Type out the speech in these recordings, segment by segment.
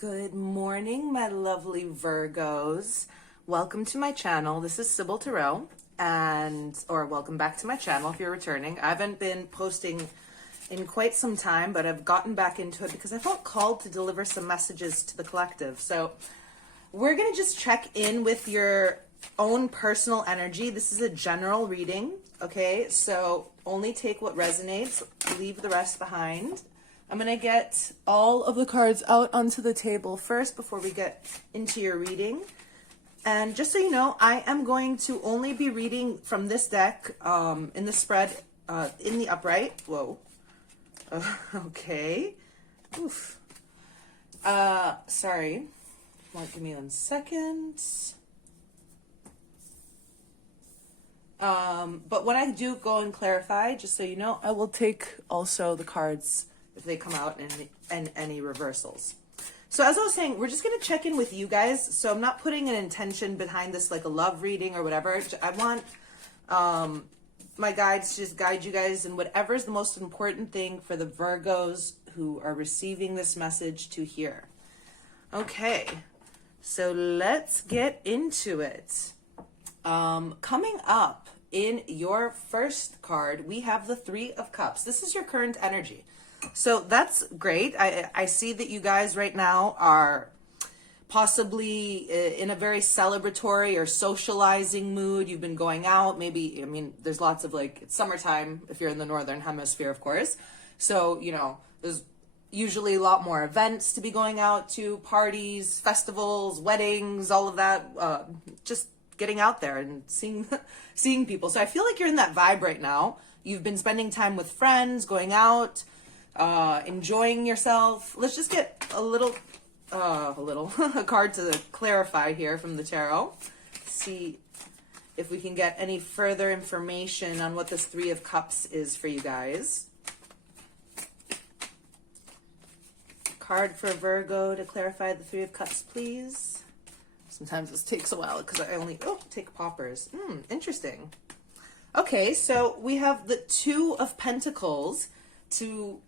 Good morning, my lovely Virgos. Welcome to my channel. This is Sybil Tarot, or welcome back to my channel if you're returning. I haven't been posting in quite some time, but I've gotten back into it because I felt called to deliver some messages to the collective. So we're going to just check in with your own personal energy. This is a general reading, okay? So only take what resonates, leave the rest behind. I'm going to get all of the cards out onto the table first before we get into your reading. And just so you know, I am going to only be reading from this deck in the spread, in the upright. Whoa. Okay. Oof. Sorry. Give me 1 second. But when I do go and clarify, just so you know, I will take also the cards if they come out and any reversals. So as I was saying, we're just going to check in with you guys. So I'm not putting an intention behind this like a love reading or whatever. I want my guides to just guide you guys in whatever is the most important thing for the Virgos who are receiving this message to hear. Okay, so let's get into it. Coming up in your first card, we have the Three of Cups. This is your current energy. So that's great. I see that you guys right now are possibly in a very celebratory or socializing mood. You've been going out. Maybe, I mean, there's lots of it's summertime if you're in the Northern Hemisphere, of course. So, there's usually a lot more events to be going out to, parties, festivals, weddings, all of that. Just getting out there and seeing people. So I feel like you're in that vibe right now. You've been spending time with friends, going out, enjoying yourself. Let's just get a card to clarify here from the tarot. See if we can get any further information on what this Three of Cups is for you guys. Card for Virgo to clarify the Three of Cups, please. Sometimes this takes a while because I only take poppers. Interesting. Okay, so we have the Two of Pentacles to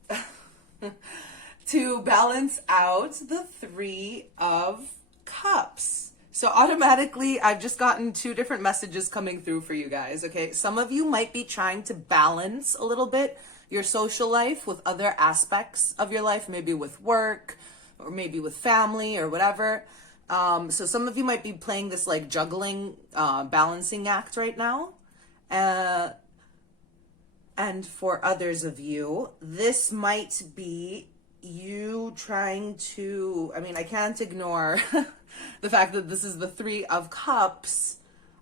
balance out the Three of Cups. So automatically, I've just gotten two different messages coming through for you guys, okay? Some of you might be trying to balance a little bit your social life with other aspects of your life, maybe with work or maybe with family or whatever. So some of you might be playing this juggling, balancing act right now. And for others of you, this might be you trying to, I can't ignore the fact that this is the Three of Cups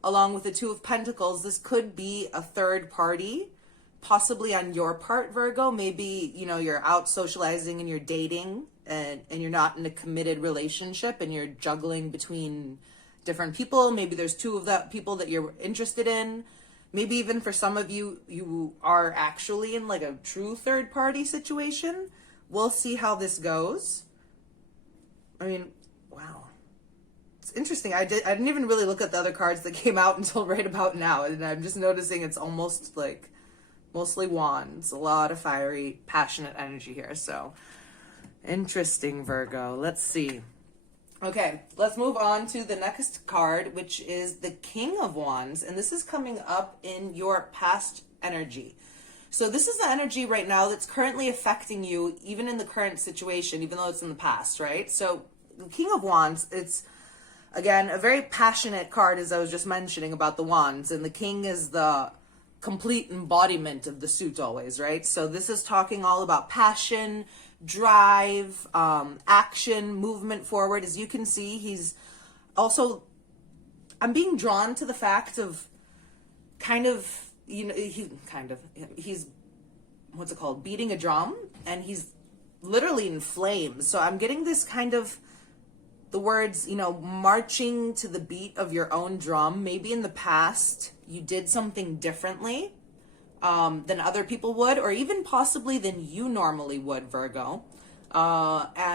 along with the Two of Pentacles. This could be a third party, possibly on your part, Virgo. Maybe, you're out socializing and you're dating and you're not in a committed relationship and you're juggling between different people. Maybe there's two of that people that you're interested in. Maybe even for some of you, you are actually in a true third party situation. We'll see how this goes. Wow. It's interesting. I didn't even really look at the other cards that came out until right about now. And I'm just noticing it's almost mostly wands. A lot of fiery, passionate energy here. So interesting, Virgo. Let's see. Okay, let's move on to the next card, which is the King of Wands. And this is coming up in your past energy. So this is the energy right now that's currently affecting you, even in the current situation, even though it's in the past, right? So the King of Wands, it's, again, a very passionate card, as I was just mentioning about the wands. And the king is the complete embodiment of the suit always, right? So this is talking all about passion, drive, action, movement forward. As you can see, he's also, I'm being drawn to the fact of he's, what's it called? Beating a drum, and he's literally in flames. So I'm getting this the words, marching to the beat of your own drum. Maybe in the past you did something differently than other people would, or even possibly than you normally would, Virgo. That,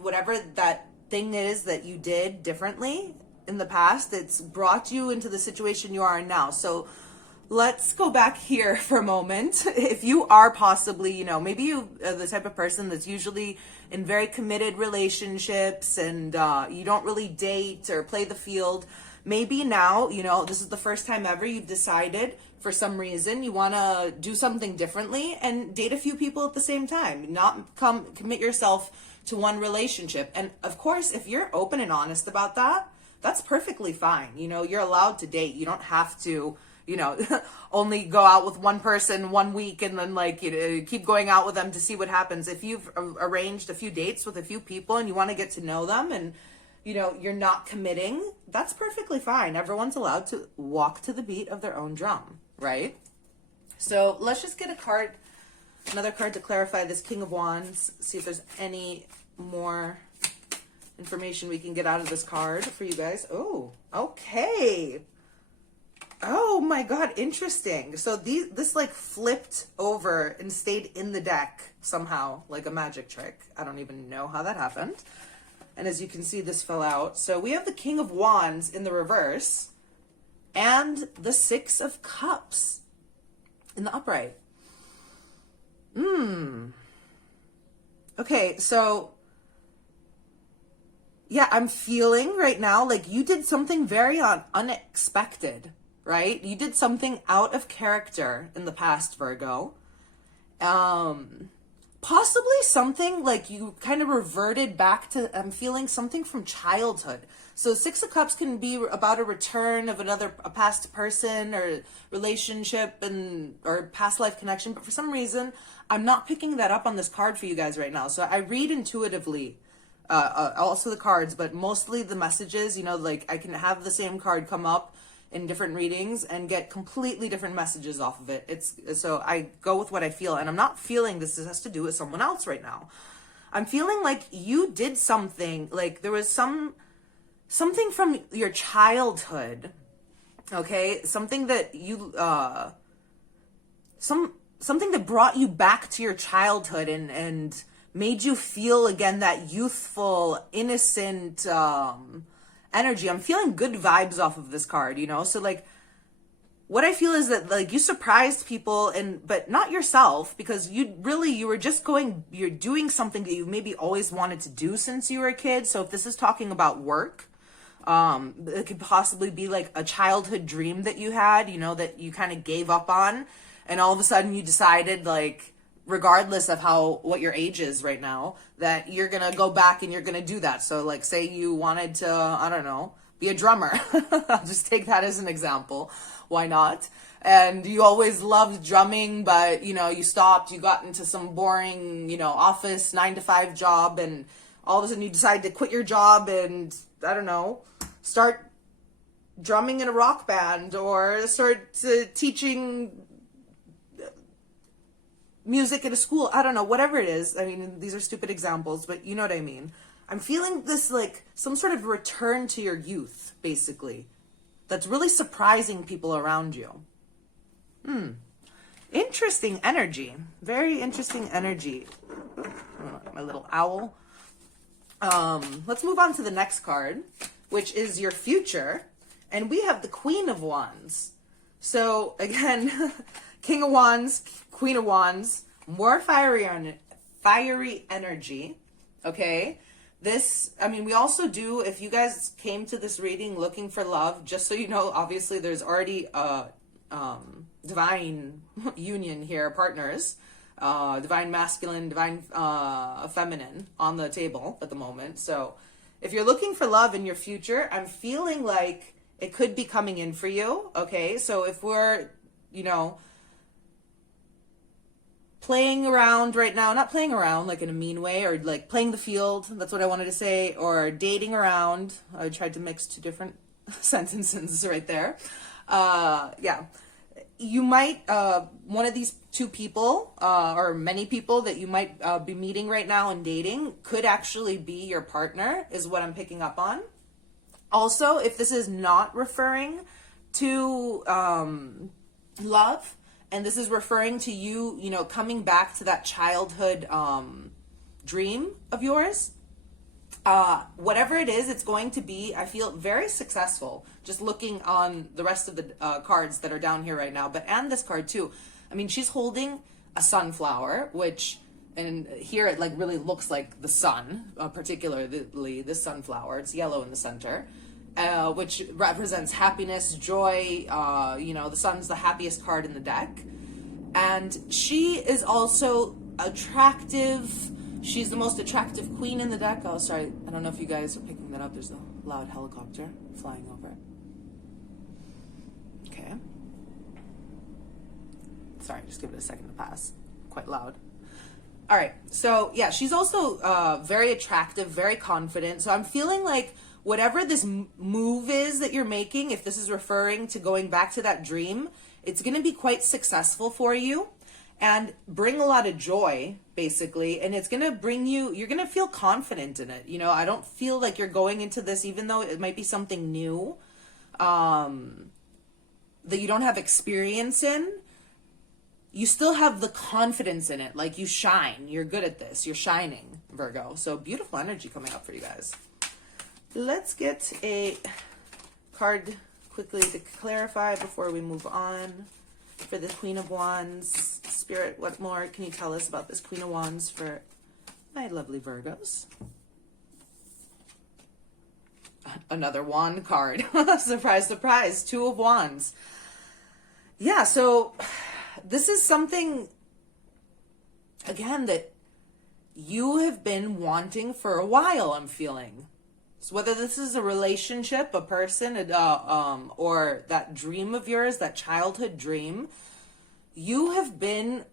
whatever that thing is that you did differently in the past, it's brought you into the situation you are in now. So let's go back here for a moment. If you are possibly, you know, maybe you are the type of person that's usually in very committed relationships and you don't really date or play the field, maybe now, you know, this is the first time ever you've decided for some reason you want to do something differently and date a few people at the same time, not commit yourself to one relationship. And of course, if you're open and honest about that, that's perfectly fine. You know, you're allowed to date. You don't have to, you know, only go out with one person 1 week and then like, you know, keep going out with them to see what happens. If you've arranged a few dates with a few people and you want to get to know them and, you know, you're not committing, that's perfectly fine. Everyone's allowed to walk to the beat of their own drum, right? So let's just get another card to clarify this King of Wands, see if there's any more information we can get out of this card for you guys. Oh, okay. Oh my God, interesting. So this like flipped over and stayed in the deck somehow, like a magic trick. I don't even know how that happened. And as you can see, this fell out. So we have the King of Wands in the reverse and the Six of Cups in the upright. Okay, so yeah, I'm feeling right now like you did something very unexpected, right? You did something out of character in the past, Virgo. Possibly something like you kind of reverted back to, I'm feeling something from childhood. So Six of Cups can be about a return of a past person or relationship or past life connection. But for some reason, I'm not picking that up on this card for you guys right now. So I read intuitively, also the cards, but mostly the messages, you know, like I can have the same card come up in different readings and get completely different messages off of it. So I go with what I feel, and I'm not feeling this has to do with someone else right now. I'm feeling like you did something, like there was something from your childhood, okay? Something that you, something that brought you back to your childhood and made you feel again that youthful, innocent, energy. I'm feeling good vibes off of this card, you know? So like what I feel is that like you surprised people but not yourself, because you're doing something that you maybe always wanted to do since you were a kid. So if this is talking about work, it could possibly be like a childhood dream that you had, you know, that you kind of gave up on. And all of a sudden you decided, like, regardless of what your age is right now, that you're going to go back and you're going to do that. So like say you wanted to, I don't know, be a drummer. I'll just take that as an example. Why not? And you always loved drumming, but you know, you stopped, you got into some boring, you know, office 9-to-5 job, and all of a sudden you decide to quit your job and I don't know, start drumming in a rock band or start teaching music at a school. I don't know, whatever it is. I mean, these are stupid examples, but you know what I mean. I'm feeling this like some sort of return to your youth, basically. That's really surprising people around you. Interesting energy. Very interesting energy. My little owl. Let's move on to the next card, which is your future. And we have the Queen of Wands. So again, King of Wands, Queen of Wands, more fiery energy, okay? We also do, if you guys came to this reading looking for love, just so you know, obviously there's already a divine union here, partners, divine masculine, divine feminine on the table at the moment. So if you're looking for love in your future, I'm feeling like it could be coming in for you, okay? So if we're, you know, playing around right now, not playing around like in a mean way, or like playing the field, that's what I wanted to say, or dating around. I tried to mix two different sentences right there. Yeah. You might, one of these two people, or many people that you might be meeting right now and dating could actually be your partner, is what I'm picking up on. Also, if this is not referring to love, and this is referring to you, you know, coming back to that childhood dream of yours, whatever it is, it's going to be, I feel, very successful. Just looking on the rest of the cards that are down here right now, and this card too. I mean, she's holding a sunflower, which, and here it like really looks like the sun, particularly this sunflower. It's yellow in the center, which represents happiness, joy. The sun's the happiest card in the deck. And she is also attractive. She's the most attractive queen in the deck. Oh, sorry. I don't know if you guys are picking that up. There's a loud helicopter flying over it. Okay. Sorry, just give it a second to pass. Quite loud. All right. So, yeah, she's also very attractive, very confident. So I'm feeling like whatever this move is that you're making, if this is referring to going back to that dream, it's going to be quite successful for you and bring a lot of joy, basically. And it's going to bring you, you're going to feel confident in it. I don't feel like you're going into this, even though it might be something new that you don't have experience in. You still have the confidence in it. Like, you shine. You're good at this. You're shining, Virgo. So beautiful energy coming up for you guys. Let's get a card quickly to clarify before we move on for the Queen of Wands. Spirit, what more can you tell us about this Queen of Wands for my lovely Virgos? Another wand card. Surprise, surprise. Two of Wands. Yeah, so this is something, again, that you have been wanting for a while, I'm feeling. So whether this is a relationship, a person, or that dream of yours, that childhood dream, you have been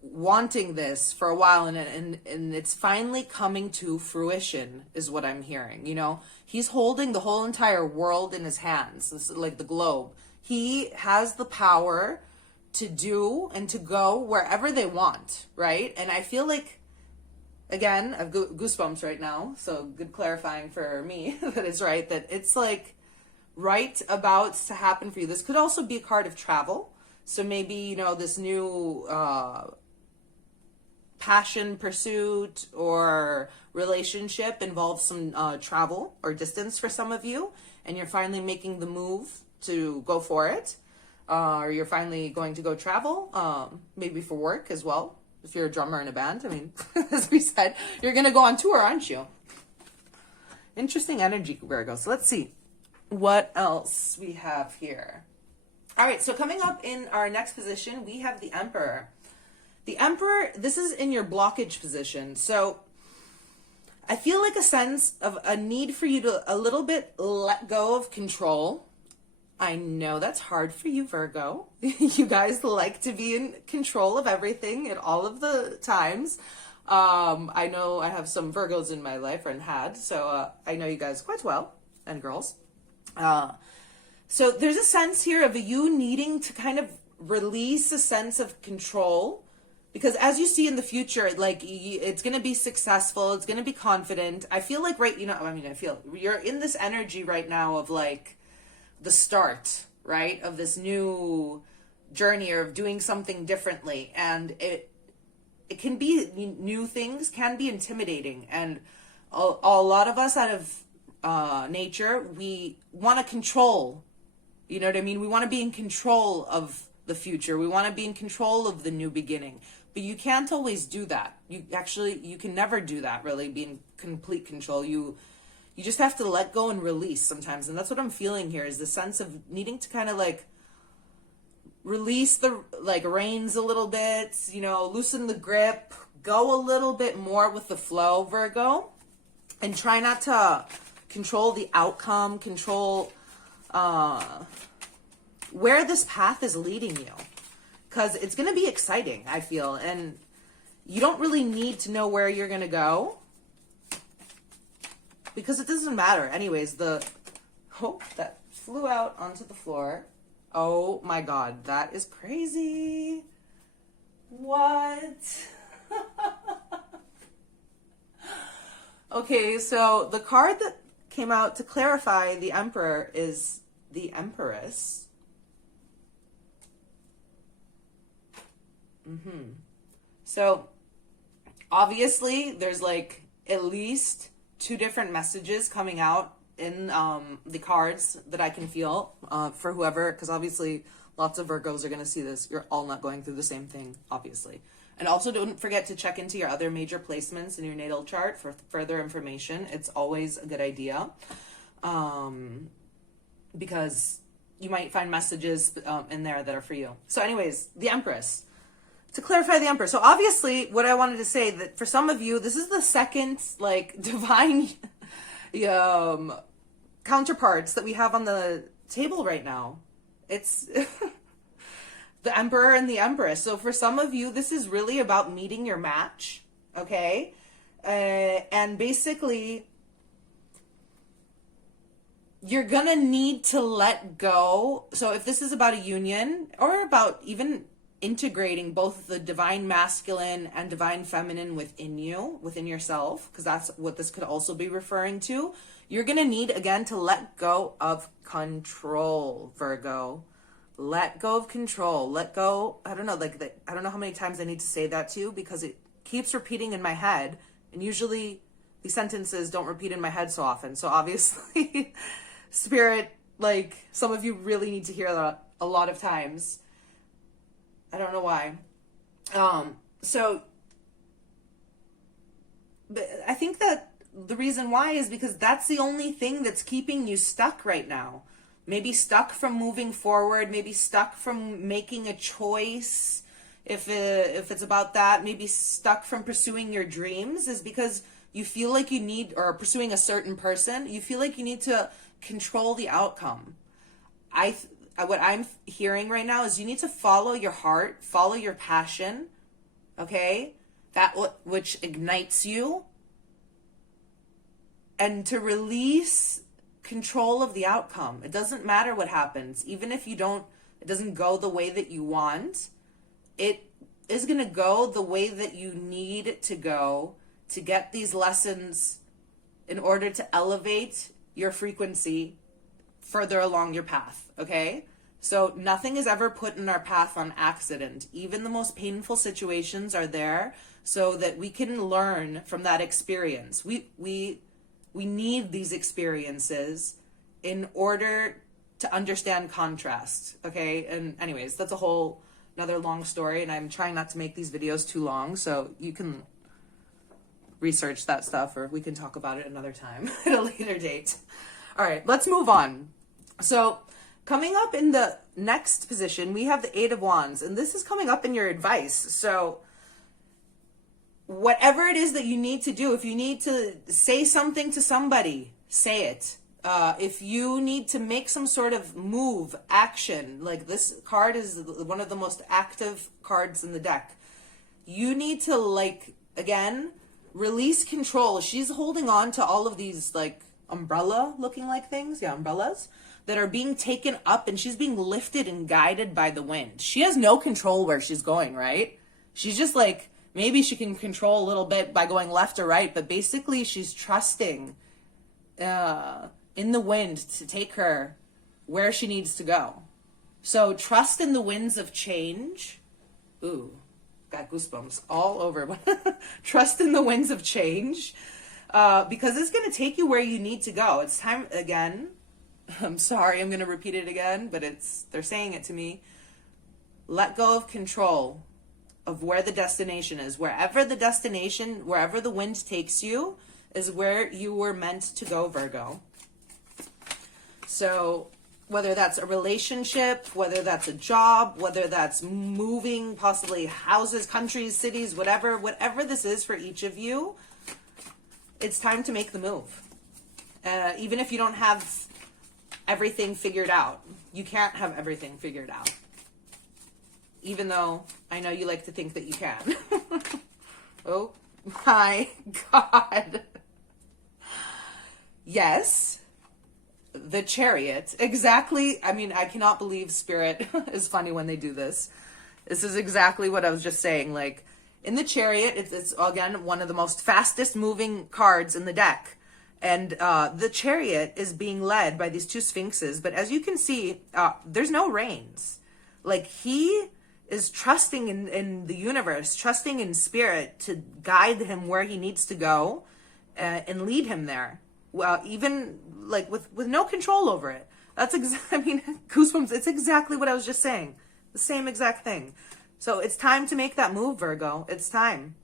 wanting this for a while, and it's finally coming to fruition, is what I'm hearing. He's holding the whole entire world in his hands. This is like the globe. He has the power to do and to go wherever they want, right? And I feel like, again, I've goosebumps right now, so good clarifying for me that it's right, that it's like right about to happen for you. This could also be a card of travel. So maybe, this new passion, pursuit, or relationship involves some travel or distance for some of you, and you're finally making the move to go for it, or you're finally going to go travel, maybe for work as well. If you're a drummer in a band, I mean, as we said, you're going to go on tour, aren't you? Interesting energy, Virgo. So let's see what else we have here. All right, so coming up in our next position, we have the Emperor. The Emperor, this is in your blockage position. So I feel like a sense of a need for you to a little bit let go of control. I know that's hard for you, Virgo. You guys like to be in control of everything at all of the times. I know I have some Virgos in my life, and had, so I know you guys quite well, and girls. So there's a sense here of you needing to kind of release a sense of control, because as you see in the future, like, it's going to be successful. It's going to be confident. I feel like I feel you're in this energy right now of like, the start, right, of this new journey or of doing something differently. And it can be, new things can be intimidating. And a lot of us out of nature, we want to control, you know what I mean? We want to be in control of the future. We want to be in control of the new beginning. But you can't always do that. You can never do that, really, be in complete control. You just have to let go and release sometimes. And that's what I'm feeling here, is the sense of needing to kind of like release the reins a little bit, loosen the grip, go a little bit more with the flow, Virgo, and try not to control the outcome, control where this path is leading you. Because it's going to be exciting, I feel. And you don't really need to know where you're going to go, because it doesn't matter. Anyways, that flew out onto the floor. Oh my God, that is crazy. What? Okay, so the card that came out to clarify the Emperor is the Empress. So obviously there's like at least two different messages coming out in the cards that I can feel for whoever, because obviously lots of Virgos are going to see this. You're all not going through the same thing, obviously. And also don't forget to check into your other major placements in your natal chart for further information. It's always a good idea because you might find messages in there that are for you. So anyways, the Empress. To clarify the Emperor. So obviously what I wanted to say that for some of you, this is the second like divine counterparts that we have on the table right now. It's the Emperor and the Empress. So for some of you, this is really about meeting your match. Okay. And basically you're gonna need to let go. So if this is about a union or about even integrating both the divine masculine and divine feminine within you, within yourself, because that's what this could also be referring to, you're going to need, again, to let go of control, Virgo. Let go of control. Let go. I don't know, I don't know how many times I need to say that to you because it keeps repeating in my head. And usually these sentences don't repeat in my head so often. So obviously, Spirit, like some of you really need to hear that a lot of times. I don't know why. So but I think that the reason why is because that's the only thing that's keeping you stuck right now. Maybe stuck from moving forward, maybe stuck from making a choice. If it's about that, maybe stuck from pursuing your dreams is because you feel like you need, or pursuing a certain person, you feel like you need to control the outcome. What I'm hearing right now is you need to follow your heart, follow your passion, okay? That which ignites you, and to release control of the outcome. It doesn't matter what happens. Even if it doesn't go the way that you want, it is going to go the way that you need it to go to get these lessons in order to elevate your frequency further along your path, okay? So nothing is ever put in our path on accident. Even the most painful situations are there so that we can learn from that experience. We need these experiences in order to understand contrast, okay? And anyways, that's a whole another long story, and I'm trying not to make these videos too long, so you can research that stuff, or we can talk about it another time at a later date. All right, let's move on. So coming up in the next position, we have the Eight of Wands, and this is coming up in your advice. So whatever it is that you need to do, if you need to say something to somebody, say it. If you need to make some sort of move, action, like this card is one of the most active cards in the deck. You need to, like, again, release control. She's holding on to all of these, like, umbrella looking like things. Yeah, umbrellas that are being taken up, and she's being lifted and guided by the wind. She has no control where she's going, right? She's just like, maybe she can control a little bit by going left or right, but basically she's trusting in the wind to take her where she needs to go. So trust in the winds of change. Ooh, got goosebumps all over. Trust in the winds of change because it's going to take you where you need to go. It's time again. I'm sorry, I'm going to repeat it again, but they're saying it to me. Let go of control of where the destination is. Wherever the destination, wherever the wind takes you, is where you were meant to go, Virgo. So whether that's a relationship, whether that's a job, whether that's moving, possibly houses, countries, cities, whatever this is for each of you, it's time to make the move. Even if you don't have everything figured out. You can't have everything figured out. Even though I know you like to think that you can. Oh my God. Yes. The Chariot. Exactly. I mean, I cannot believe Spirit is funny when they do this. This is exactly what I was just saying. Like, in the Chariot, it's again, one of the most fastest moving cards in the deck. And the Chariot is being led by these two sphinxes. But as you can see, there's no reins. Like, he is trusting in the universe, trusting in Spirit to guide him where he needs to go. and lead him there. Well, even like with no control over it. That's I mean, goosebumps. It's exactly what I was just saying. The same exact thing. So it's time to make that move, Virgo. It's time.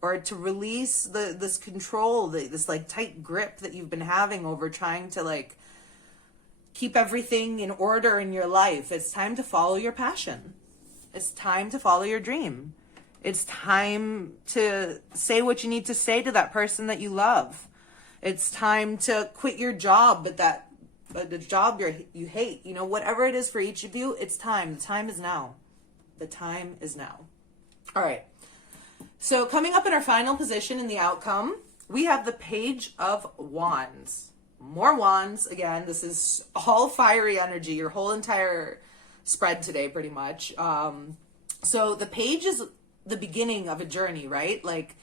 Or to release this control, this like tight grip that you've been having over trying to like keep everything in order in your life. It's time to follow your passion. It's time to follow your dream. It's time to say what you need to say to that person that you love. It's time to quit your job, but the job you hate. You know, whatever it is for each of you, it's time. The time is now. The time is now. All right. So coming up in our final position in the outcome, we have the Page of Wands. More wands. Again, this is all fiery energy, your whole entire spread today, pretty much. So the page is the beginning of a journey, right? Like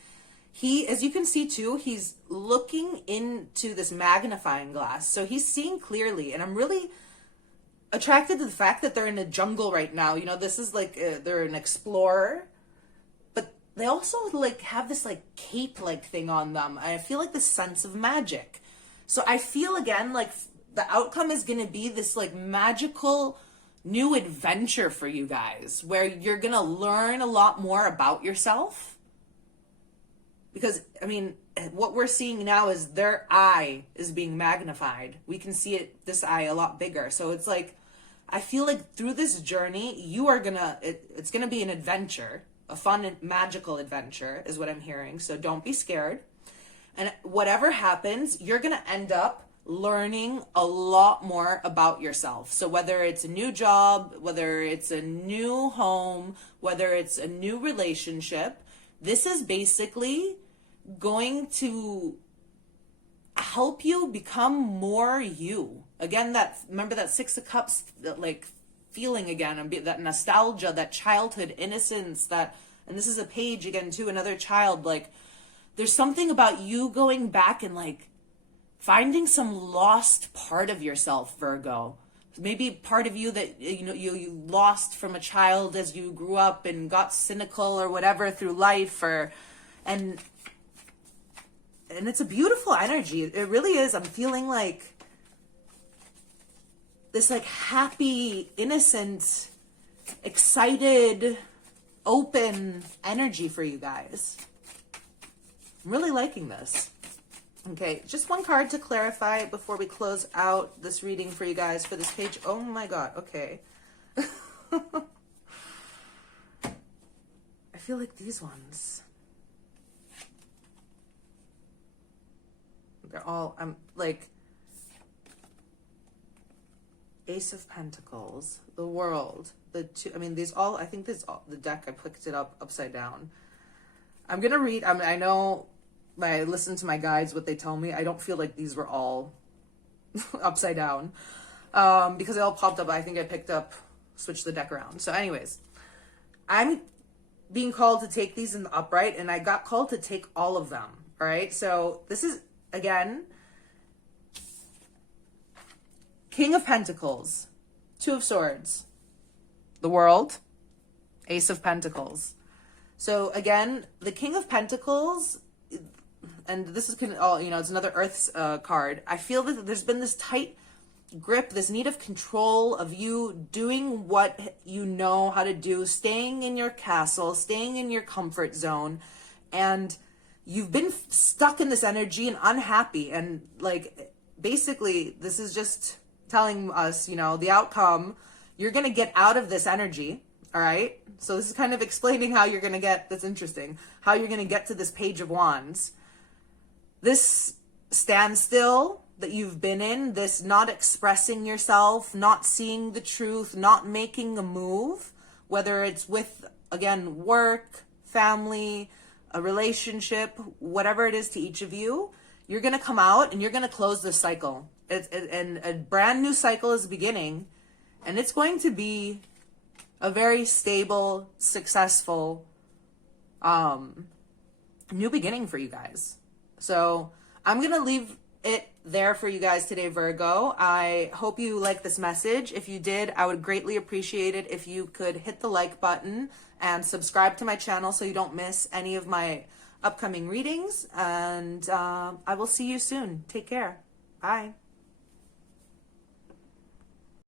as you can see too, he's looking into this magnifying glass. So he's seeing clearly. And I'm really attracted to the fact that they're in a jungle right now. You know, this is like, they're an explorer. But they also like have this like cape-like thing on them. I feel like this sense of magic. So I feel again like the outcome is going to be this like magical new adventure for you guys where you're going to learn a lot more about yourself. Because, I mean, what we're seeing now is their eye is being magnified. We can see this eye a lot bigger. So it's like, I feel like through this journey, you are it's going to be an adventure, a fun and magical adventure is what I'm hearing. So don't be scared. And whatever happens, you're going to end up learning a lot more about yourself. So whether it's a new job, whether it's a new home, whether it's a new relationship, this is basically going to help you become more you. Again, remember that Six of Cups, that like feeling again, and that nostalgia, that childhood innocence, and this is a page again too, another child. Like there's something about you going back and like finding some lost part of yourself, Virgo. Maybe part of you that you lost from a child as you grew up and got cynical or whatever through life, and it's a beautiful energy. It really is. I'm feeling like this like happy, innocent, excited, open energy for you guys. I'm really liking this. Okay, just one card to clarify before we close out this reading for you guys for this page. Oh my God, okay. I feel like these ones, they're all, I'm like, Ace of Pentacles, the World, the two, I mean, these all, I think this, the deck, I picked it up upside down. I'm going to read, I know, I listen to my guides, what they tell me. I don't feel like these were all upside down because they all popped up. I think I switched the deck around. So anyways, I'm being called to take these in the upright, and I got called to take all of them. All right. So this is, again, King of Pentacles, Two of Swords, the World, Ace of Pentacles. So again, the King of Pentacles, and this is it's another Earth's card. I feel that there's been this tight grip, this need of control of you doing what you know how to do, staying in your castle, staying in your comfort zone, and you've been stuck in this energy and unhappy. And like, basically, this is just telling us, the outcome, you're going to get out of this energy. All right. So this is kind of explaining how you're going to that's interesting, how you're going to get to this Page of Wands. This standstill that you've been in, this not expressing yourself, not seeing the truth, not making a move, whether it's with, again, work, family, a relationship, whatever it is to each of you, you're going to come out and you're going to close this cycle. And a brand new cycle is beginning, and it's going to be a very stable, successful new beginning for you guys. So I'm going to leave it there for you guys today, Virgo. I hope you like this message. If you did, I would greatly appreciate it if you could hit the like button and subscribe to my channel so you don't miss any of my upcoming readings, and I will see you soon. Take care. Bye.